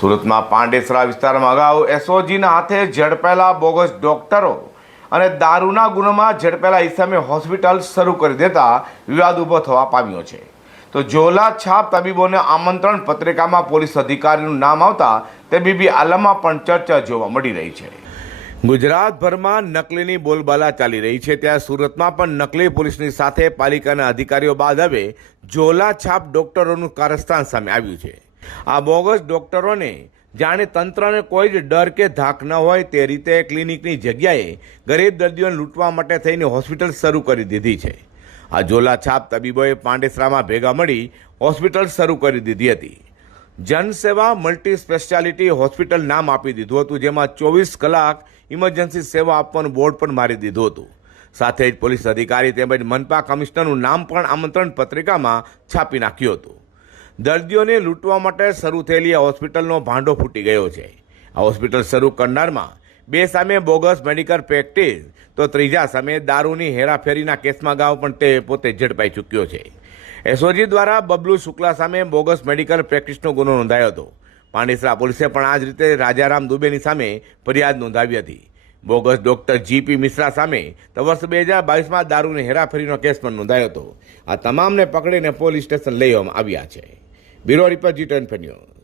સુરતમાં પાંડેસરા વિસ્તારમાં અગાઉ એસઓજીના હાથે ઝડપાયેલા બોગસ ડોક્ટરો અને દારૂના ગુનામાં ઝડપેલા ઈસમે હોસ્પિટલ શરૂ કરી દેતા વિવાદ ઊભો થવા પામ્યો છે. તો જોલા છાપ તબીબોને આમંત્રણ પત્રિકામાં પોલીસ અધિકારીનું નામ આવતા તબીબી આલમમાં પણ ચર્ચા જોવા મળી રહી છે. ગુજરાતભરમાં નકલીની બોલબાલા ચાલી રહી છે. ત્યાં સુરતમાં પણ નકલી પોલીસની સાથે પાલિકાના અધિકારીઓ બાદ હવે જોલા છાપ ડોક્ટરોનું કારસ્તાન સામે આવ્યું છે. આ બોગસ ડોક્ટરોને જાણે તંત્રને કોઈ જ ડર કે ધાક ન હોય તે રીતે ક્લિનિકની જગ્યાએ ગરીબ દર્દીઓને લૂંટવા માટે થઈને હોસ્પિટલ શરૂ કરી દીધી છે. આ ઝોલાછાપ તબીબોએ પાંડેસરામાં ભેગા મળી હોસ્પિટલ શરૂ કરી દીધી હતી. જનસેવા મલ્ટી સ્પેશિયાલિટી હોસ્પિટલ નામ આપી દીધું હતું, જેમાં ચોવીસ કલાક ઇમરજન્સી સેવા આપવાનું બોર્ડ પણ મારી દીધું હતું. સાથે જ પોલીસ અધિકારી તેમજ મનપા કમિશનરનું નામ પણ આમંત્રણ પત્રિકામાં છાપી નાખ્યું હતું. દર્દીઓને લૂંટવા માટે શરૂ થયેલી હોસ્પિટલનો ભાંડો ફૂટી ગયો છે. આ હોસ્પિટલ શરૂ કરનારમાં બે સામે બોગસ મેડિકલ પ્રેક્ટિસ, તો ત્રીજા સામે દારૂની હેરાફેરીના કેસમાં ગાવ પણ તે પોતે ઝડપાઈ ચૂક્યો છે. એસઓજી દ્વારા બબલુ શુક્લા સામે બોગસ મેડિકલ પ્રેક્ટિસનો ગુનો નોંધાયો હતો. પાંડેસરા પોલીસે પણ આ જ રીતે રાજારામ દુબેની સામે ફરિયાદ નોંધાવી હતી. બોગસ ડોક્ટર જીપી મિશ્રા સામે વર્ષ બે હજાર બાવીસમાં દારૂની હેરાફેરીનો કેસ પણ નોંધાયો હતો. આ તમામને પકડીને પોલીસ સ્ટેશન લઈ આવ્યા છે. Bureau report G ten news